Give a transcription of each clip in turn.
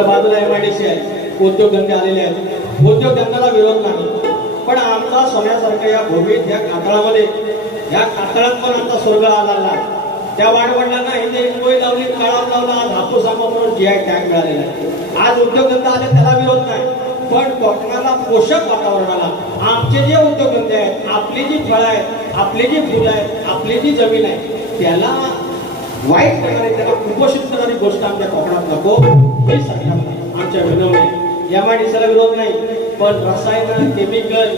आपल्या बाजूला MIDC आहे, उद्योगधंदे आलेले आहेत, उद्योगधंद्याला विरोध नाही, पण आमचा सोन्यासारख्या या भूमीत या कातळामध्ये, या कातळात पण आमचा स्वर्ग आला. त्या वाडवडिलांना हिंदी मुंबई लावली, काळा लावला, आज हापूस आंबा म्हणून GI टॅग मिळालेला आहे. आज उद्योगधंदा आले त्याला विरोध नाही, पण कोकणाला पोषक वातावरणाला आमचे जे उद्योगधंदे आहेत, आपली जी फळं आहेत, आपली जी फुलं आहेत, आपली जी जमीन आहे, त्याला वाईट करणारी, त्याला कुपोषित करणारी गोष्ट आमच्या कोकणात नको, हे सरकारला आमच्या विनवणी. MIDCला विरोध नाही, पण रसायन केमिकल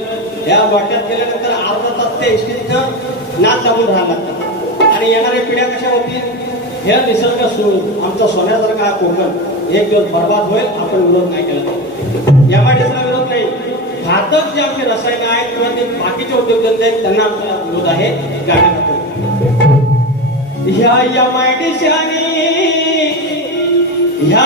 या वाट्यात गेल्यानंतर अर्धा तास ते एसटीचं नाक दाबून राहायला लागतात आणि येणाऱ्या पिढ्या कशा होतील? हे निसर्ग सोडून आमचा सोन्यासारखा कोकण एक दिवस बर्बाद होईल. आपण विरोध नाही केला, MIDCला विरोध नाही. घातक जे आमचे रसायन आहेत किंवा जे बाकीचे उद्योगधंदे आहेत त्यांना आमचा विरोध आहे. गाड्या ह्या MIDC आणि ह्या